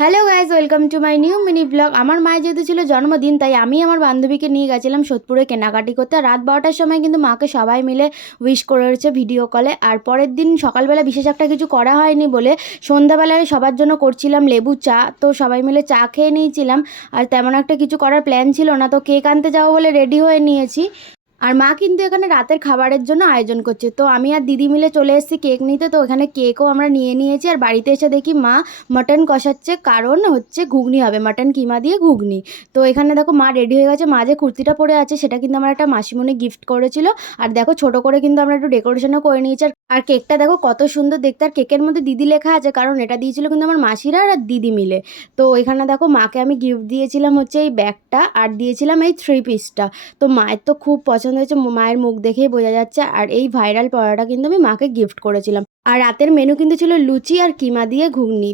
Hello guys welcome to my new mini blog আমার মায়ের যেহেতু ছিল জন্মদিন, তাই আমি আমার বান্ধবীকে নিয়ে গেছিলাম সোদপুরে কেনাকাটি করতে। রাত বারোটার সময় কিন্তু মাকে সবাই মিলে উইশ করেছে ভিডিও কলে আর পরের দিন সকালবেলা বিশেষ একটা কিছু করা হয়নি বলে সন্ধ্যাবেলায় সবার জন্য করছিলাম লেবু চা। তো সবাই মিলে চা খেয়ে নিয়েছিলাম। আর তেমন একটা কিছু করার প্ল্যান ছিল না। তো কেক আনতে যাব বলে রেডি হয়ে নিয়েছি। আর মা কিন্তু এখানে রাতের খাবারের জন্য আয়োজন করছে। তো আমি আর দিদি মিলে চলে এসেছি কেক নিতে। তো এখানে কেকও আমরা নিয়ে নিয়েছি। আর বাড়িতে এসে দেখি মা মাটন কষাচ্ছে। কারণ হচ্ছে ঘুগনি হবে। মাটন কিমা দিয়ে ঘুগনি। তো এখানে দেখো মা রেডি হয়ে গেছে। মা যে কুর্তিটা পরে আছে, সেটা কিন্তু আমার একটা মাসিমণি গিফট করেছিল। আর দেখো ছোট করে কিন্তু আমরা একটু ডেকোরেশনও করে নিয়েছি। আর- কেকটা দেখো কত সুন্দর দেখতে। আর কেকের মধ্যে দিদি লেখা আছে, কারণ এটা দিয়েছিল কিন্তু আমার মাসিরা আর দিদি মিলে। তো এখানে দেখো মাকে আমি গিফট দিয়েছিলাম হচ্ছে এই ব্যাগটা। আর দিয়েছিলাম এই থ্রি পিসটা তো মায়ের তো খুব পছন্দ হয়েছে মায়ের মুখ দেখেই বোঝা যাচ্ছে। আর এই ভাইরাল পড়াটা কিন্তু আমি মাকে গিফট করেছিলাম। আর রাতের মেনু কিন্তু ছিল লুচি আর কিমা দিয়ে ঘুগনি।